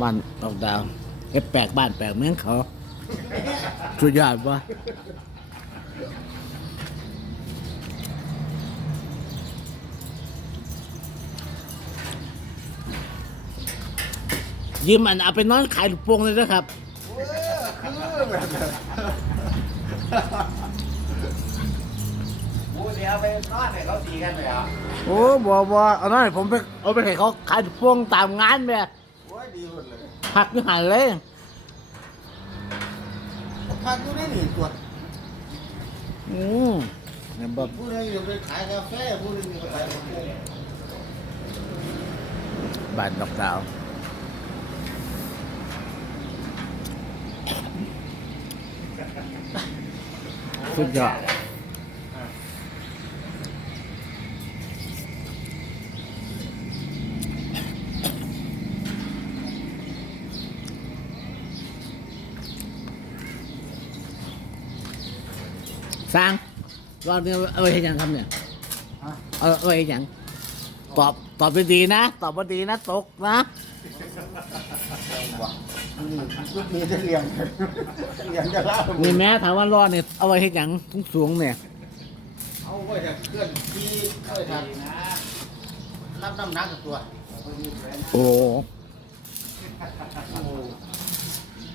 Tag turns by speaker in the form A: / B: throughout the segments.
A: บ้านดอกดาวเอฟแปลกบ้านแปลกเมืองเขาสุดยอดปะยิ้มอันเอาไปนอนขายลูกโป่งเลยนะครับ
B: โอ้เดี๋ยวไปนอนให้เขาตีกันเลยเหรอ
A: โอ้บัวบัวเอาหน่อยผมไปเอาไปให้เขาขายลูกโป่งตามงานไป
B: โอ้ยดีหมดเลย
A: พักอยู่หันเลย
B: พักกูได้หนีตัว
A: อืมเนี่ยแบบ
B: ผู้นึงอยู่ไปขายกาแฟผู้นึงอยู่ไปขายกาแฟ
A: บ้านดอกดาว สุดยอด สร้างรอบนี้เอาไว้ให้ยังครับเนี่ยเอาเอาไว้ให้ยังตอบตอบไปดีนะ ตอบมาดีนะตกนะ
B: มีจะเลี้ยงเลี้ยงจะเล่า
A: มีแม้ถามว่ารอดเนี่ยเอาไว้ให้ยังทุงสูงเนี่ย
B: เอาไว้จะเคลื่อนที่เอาไว้ทำนะรับน้ำหนักกับตัว
A: โอ้
B: โอ้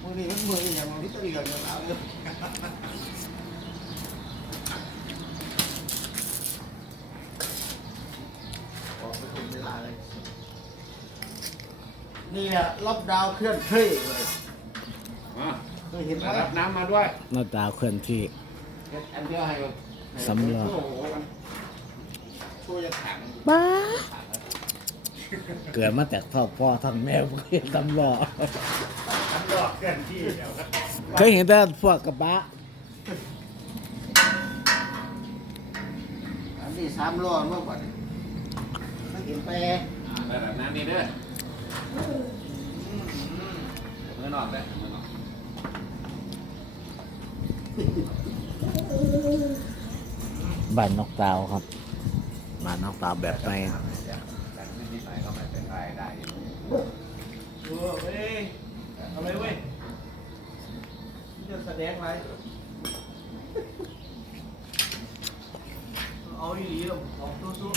B: มือนี้มันมืออย่างมันที่จะเลี้ยงจะเล่าเลยออกไปคนเวลาเลย นี่แหละรอบดาวเคลื่อนที่เลย
C: อะ
B: เคยเห็นไหม
C: รับน้ำมาด้วย
A: หน้าตาเคลื่อนที่
C: เฮ็ดอันเดียวให้กับ
A: สำรอง
C: โอ้โหมันตัวจะขัง
A: บ้าเกิดมาแต่ท้องพ่อท้องแม่บ่เคยตำรอ
C: หลอกเกินที่เดี๋ยวก็
A: เคยเห็นแต่พวกกระบะ
B: อันนี้สามล้อเมื่อก่อนไม่เห็นไป
C: อ่าระดับน้ำนี่เด้อ เมื่อนอนเลยเมื่อนอน
A: บ้านนกดาวครับบ้านนกดาวแบบไป
C: แต่ายเข้ามาเป็นรายได้อยู่
B: เออเว้ยเอาเลยเว้ยจะแสดงอะไรเอาอีหลีเอาออกสู้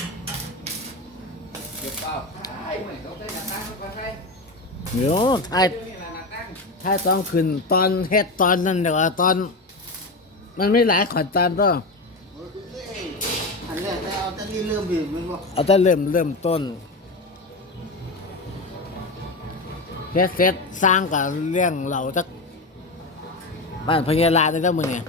C: เก็บเปล่าใช่เหมือนเขาได้หนักตั้งเขาก็ใช่
A: เดี๋ยวถ้า
C: ยวนี่แหละหนักตั้ง
A: ถ้าต้องขึ้นตอนเฮ็ดตอนนั้นเดี๋ยวาตอน มันไม่หลายขอดตอนต้อง
B: ๆเอ้ยอันแรกได้เอาแต่นี่เริ่มบีบมันบ่
A: เอาแต่เริ่มเริ่มต้นเฮ็ดเสร็จสร้างกับเรื่องเราจักบ้านพญาลาได้แล้วมือเนี่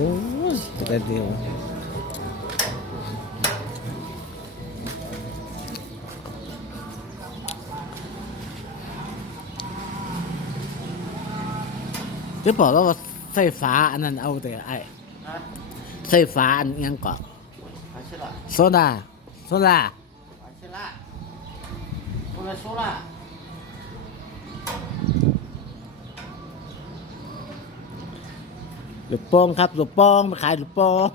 A: โอ้ยแต่เดียวจะบอกแล้วว่าไฟฟ้าอันนั้นเอาแต่ไอ้
B: ฮะ
A: ไฟฟ้าอันยังเกาะ
B: อาชิระ
A: โซดาโซดา
B: อาชิระโซลา โซล่า
A: ลูกโป่งครับลูกโป่งไปขายลูกโป่ง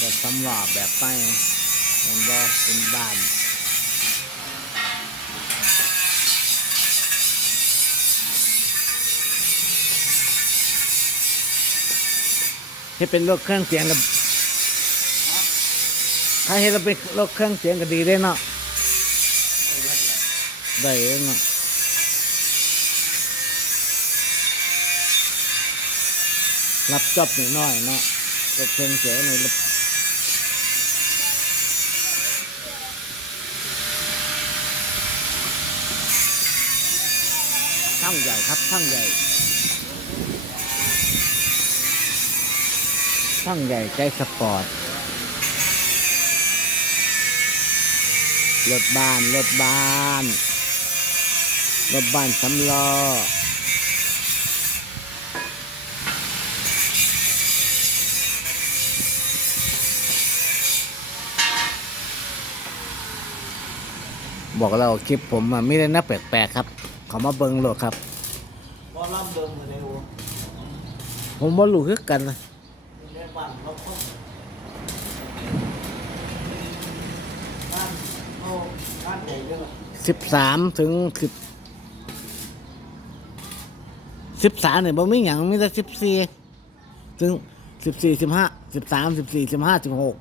A: ก็สำหรับแบบไปมันก็เป็นบ้านให้เป็นรถเครื่องเสียงกับ ถ้าเห็นเราเป็นรถเครื่องเสียงก็ดีได้เนาะได้เนาะรับจอบหน่อยน้อยเนาะรถเครื่องเสียงหนี่รับช่างใหญ่ครับช่างใหญ่ช่างใหญ่ใจสปอร์ต รถบ้าน รถบ้าน รถบ้านสำล้อบอกเราคลิปผมมันไม่ได้น่าแปลกๆครับ เขามาเบิงโหลครับ
B: พอล่ำเบิงเลย
A: ผมว่าลูกคือกันนะ สิบสามถึงสิบสิบสามเนี่ยบ่มีอย่างมีแต่สิบสี่ถึงสิบสี่สิบห้าสิบสามสิบสี่สิบห้าสิบหก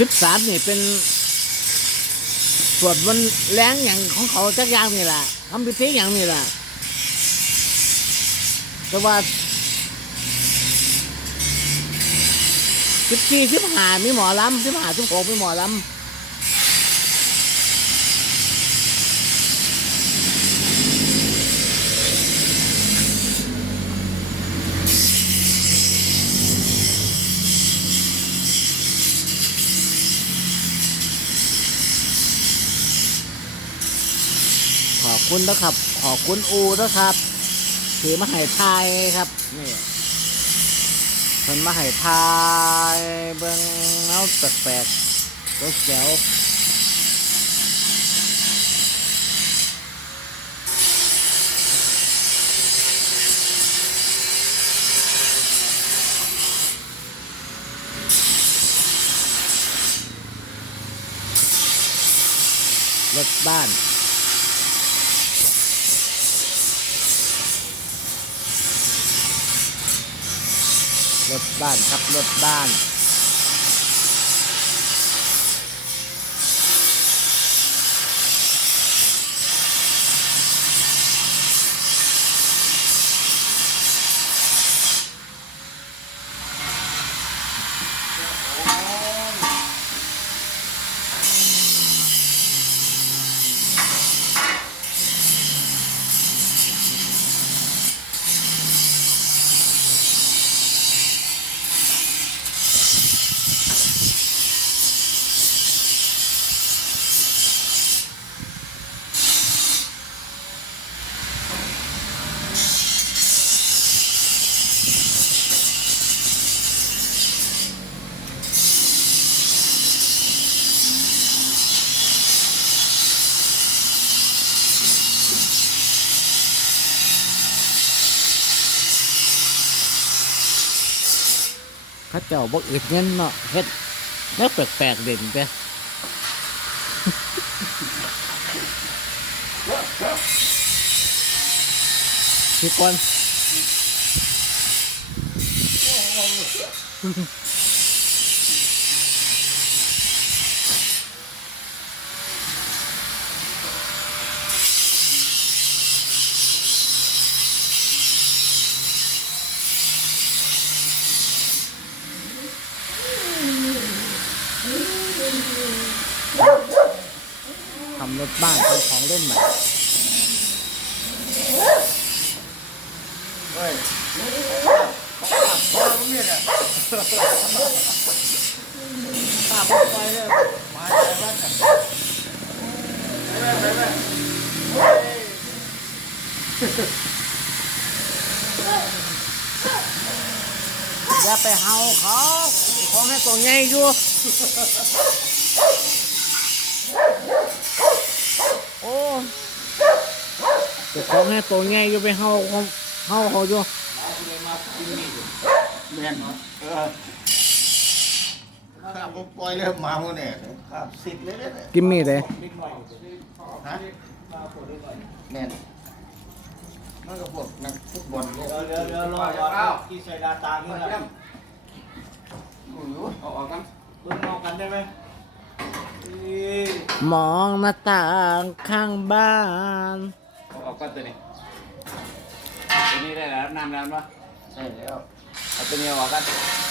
A: สิบสามนี่เป็นสวดวันแรงอย่างของเขาจักอย่างนี่แหละทำพิธีอย่างนี่แหละแต่ว่า สิบสี่สิบห้ามีหมอลำสิบห้าสิบหกมีหมอลำขอบคุณนะครับ ขอบคุณอูนะครับถือมาให้ทายครับ นี่ เพิ่นมาให้ทายเบิ่งเอาแปลกๆตัวแจ๋วรถบ้าน ถบ้านครับรถบ้าน เขาเจ้าบอกอึดเงินเนาะเฮ็ดแล้วแปลกๆเด่นไปพี่กอนทำรถบ้านทำของเล่นใหม่
B: เฮ้ยเขาขับมาเนี่ยขับไปเลยมาใจบ้านกันไปไปไป
A: อย่าไปเฮาเขาของให้ตัวใหญ่อยู่โอ้แต่ของให้ตัวใหญ่อยู่ไปเฮาของ เฮาเขาอยู่
B: แม่นเออขับปล่อยเลยมาโมเนี่ยขับสิบเลยเนี่ย
A: กิมมี่เลย
B: ฮะแม่นมันก็พวกนักฟุตบอลเนี่ย
D: เดี๋ยวเดี๋ยวรอรอาที่ใส่ดาตานี่นะ
C: เอาออกกัน
D: เบิ่งนอกกันได้ไหม
A: มองหน้าต่างข้างบ้าน
C: ออกกันตัวนี้ ตัวนี้ได้แล้วน้ำน้ำปะ
B: ใช่แล้ว
C: เอาตัวนี้เอาออกกัน